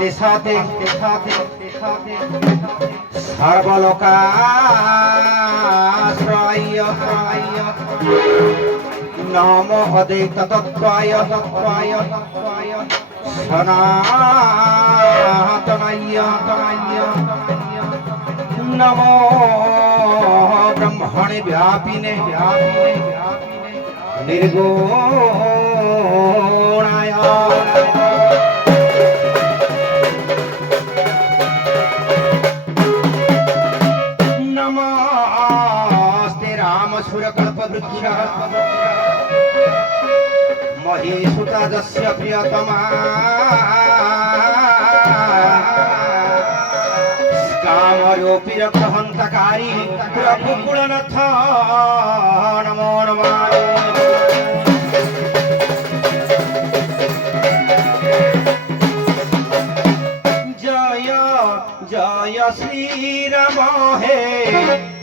देशाते सर्वलोकाश्रय नमो अद्वैत तत्त्वाय सनातनाय नमो ब्रह्मणे व्यापिने निर्गुणाय नमस्ते रामसुरकल्पवृक्ष महीसुताजस्य प्रियतमा कामरूपी रक्षहन्तकारी रघुकुलनाथ नमो नमः जय जय श्रीराम हे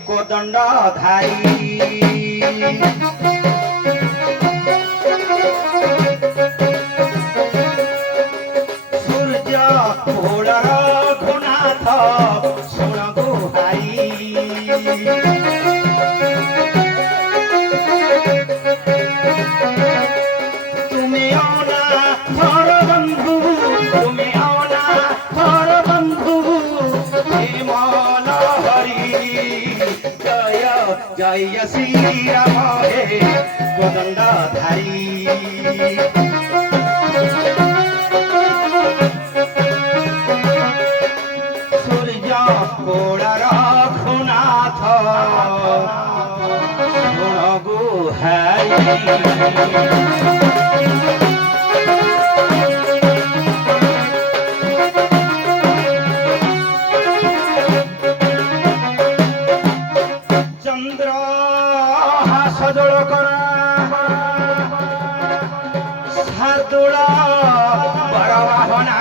कोदंडधारी सूर्य कोल रघुनाथ सुन गुहारी तुम्हें आना हर बंधु तुम्हें आना हर बंधु हिमाल हरि जय जय श्री राम हे कोदंडधारी कोल रघुनाथ सुन गुहारी चंद्र सजल करा शार्दूल बरवाहना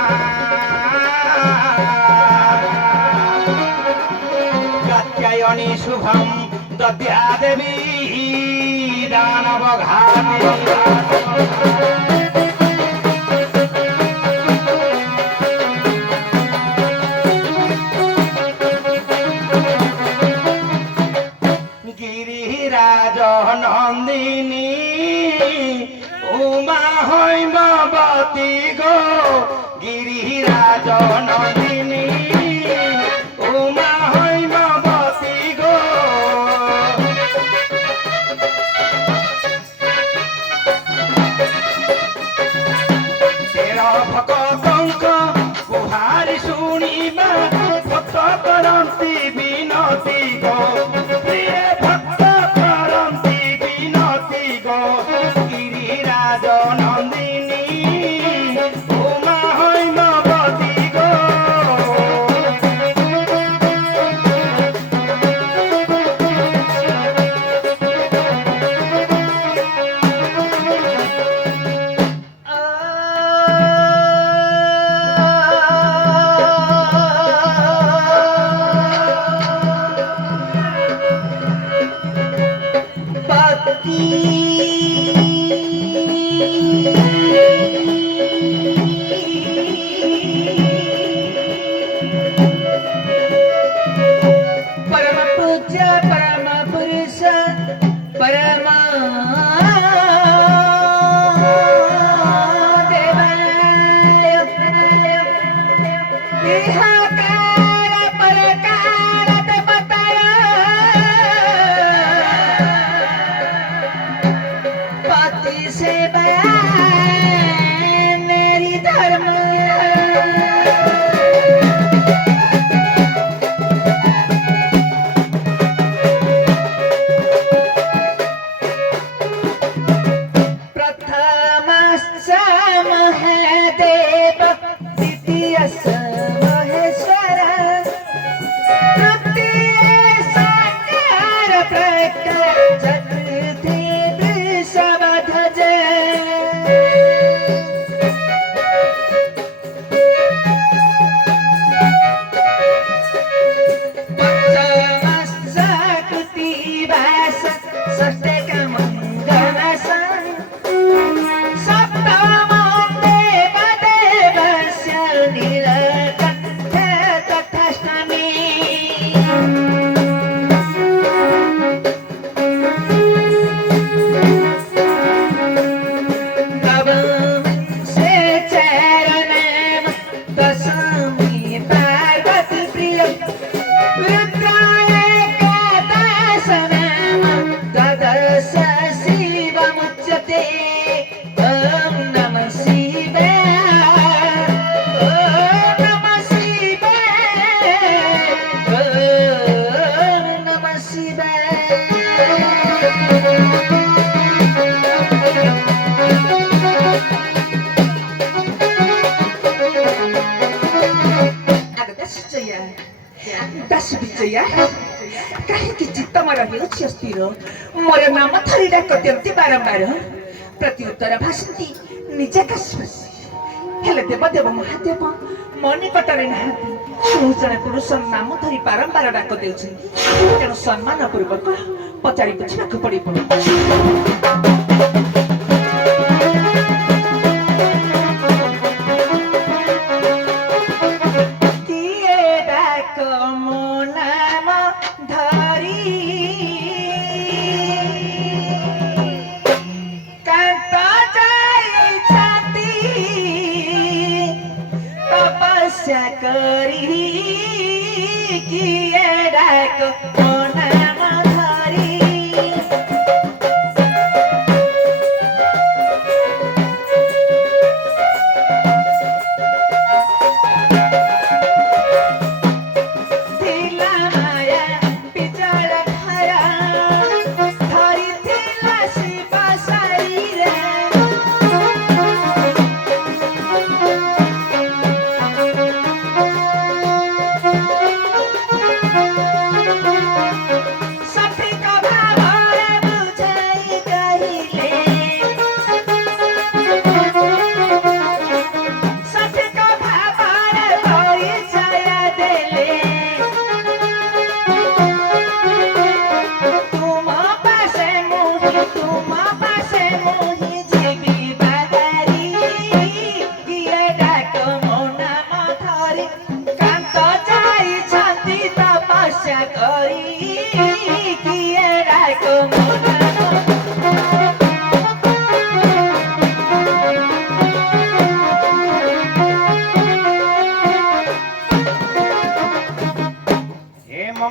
कात्यायनी शुभम दद्या देवी दानवघाती गिरिराज नंदिनी उमा हैमवती गो गिरिराज नंदिनी उमा हैमवती गो तेरा भक्तंक गुहारी शुणिबा भक्त करन्ति विनती गो प्रिय भक्त करन्ति विनती गो गिरिराज नंदिनी उमा हैमवती गो परम पूज्य परम पुरुष परम पति से मेरी धर्म प्रथम है देव द्वितीय महेश्वर दास विजया काहेकि चित्तमा रहिଅଛି अस्थिर ମୋର ନାମ ଧରି ଡାକନ୍ତି ବାରମ୍ବାର ପ୍ରତ୍ୟୁତ୍ତର ଭାଷନ୍ତି ନିଜେ କାଶୀ ବସି ହେଲେ ଦେବଦେବ ମହାଦେବ ମୋ ନିକଟରେ ନାହାନ୍ତି ଜଣେ ପୁରୁଷ ନାମ ଧରି ବାରମ୍ବାର ଡାକ ଦେଉଛନ୍ତି ତେଣୁ ସମ୍ମାନ ପୂର୍ବକ ପଚାରି ବୁଝିବାକୁ ପଡ଼ିବ।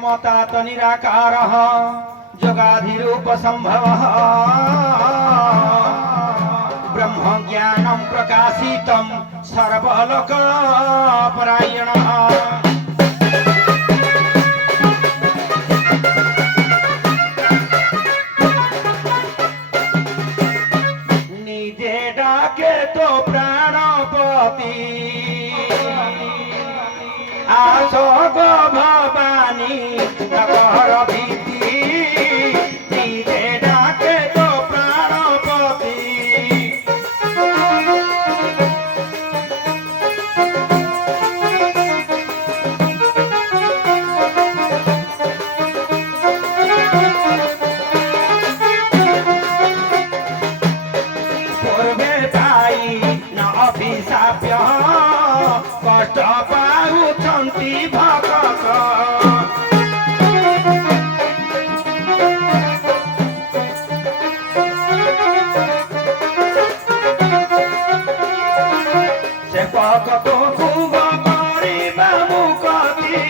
ममतात निराकारः जगाधिरूप संभवः ब्रह्म ज्ञानं प्रकाशितं सर्वलोक परायणः निजे डाके तो प्राणपति आसो गो भवानी नगर भीति निजे डाके तो प्राणपति पूर्वे भाई न अभिशाप्य कष्ट पाउछन्ति भक्त सेवक तो खूब गरिबा मुक्ति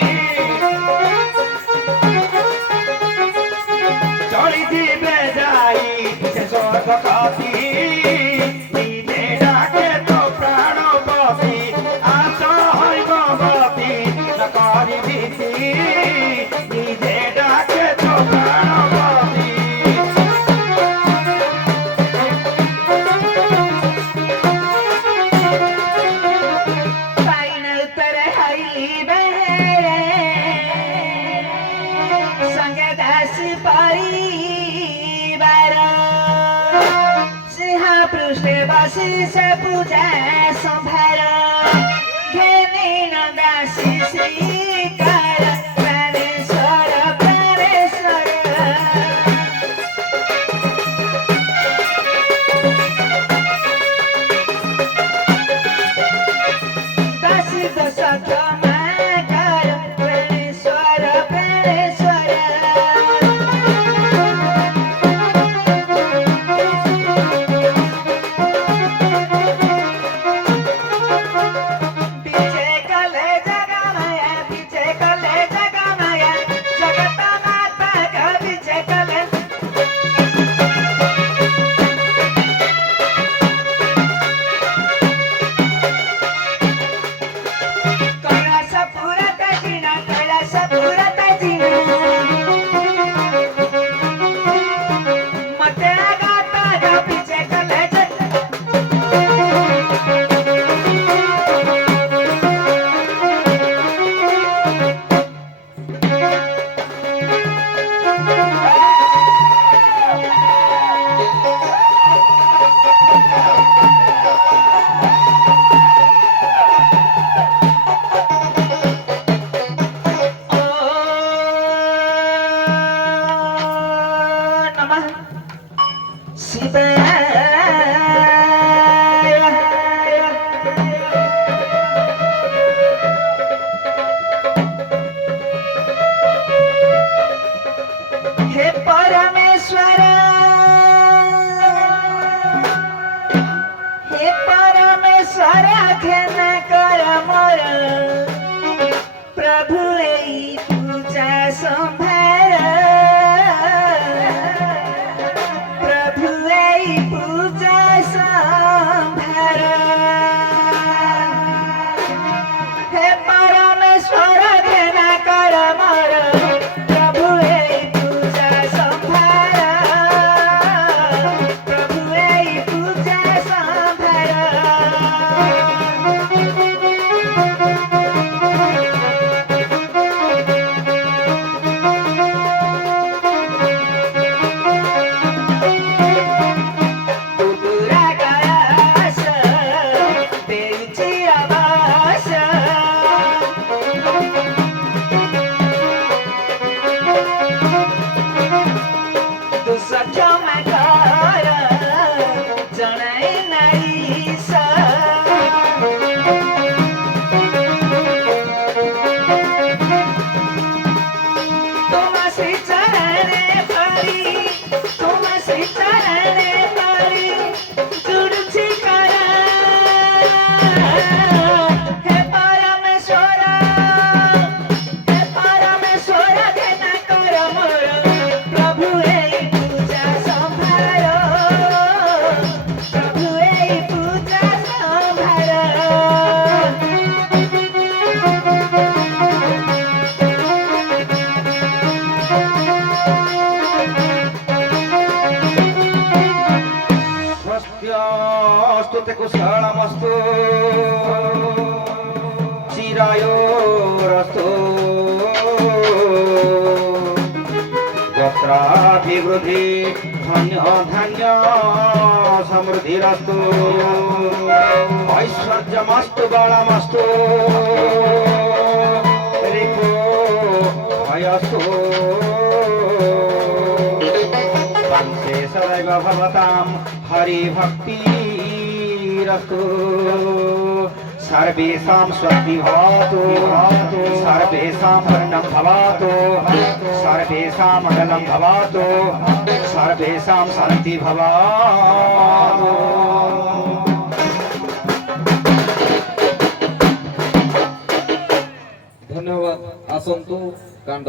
चलिदिबे जाई से स्वर्ग कति निजे डाके तो प्राणपति आशा है भगवती नकारी भीति निजे डाके तो प्राणपति से पूजा संभार घेनी नदासी श्रीकार प्राणेश्वर प्राणेश्वर दासी दश क्षमाकार प्राणेश्वर प्राणेश्वर विजय शुभरस्तु गोत्राभिवृद्धि धन्य धन्य समृद्धिरस्तु ऐश्वर्यमस्तु बलमस्तु रिपो भयस्तु वंशे सदैव भवतां हरिभक्तिरस्तु सर्वेषां स्वस्ति भवतु सर्वेषां वर्णं भवतु सर्वेषां मङ्गलं भवतु सर्वेषां शान्ति भवतु। धन्यवाद आसन्तु काण्ड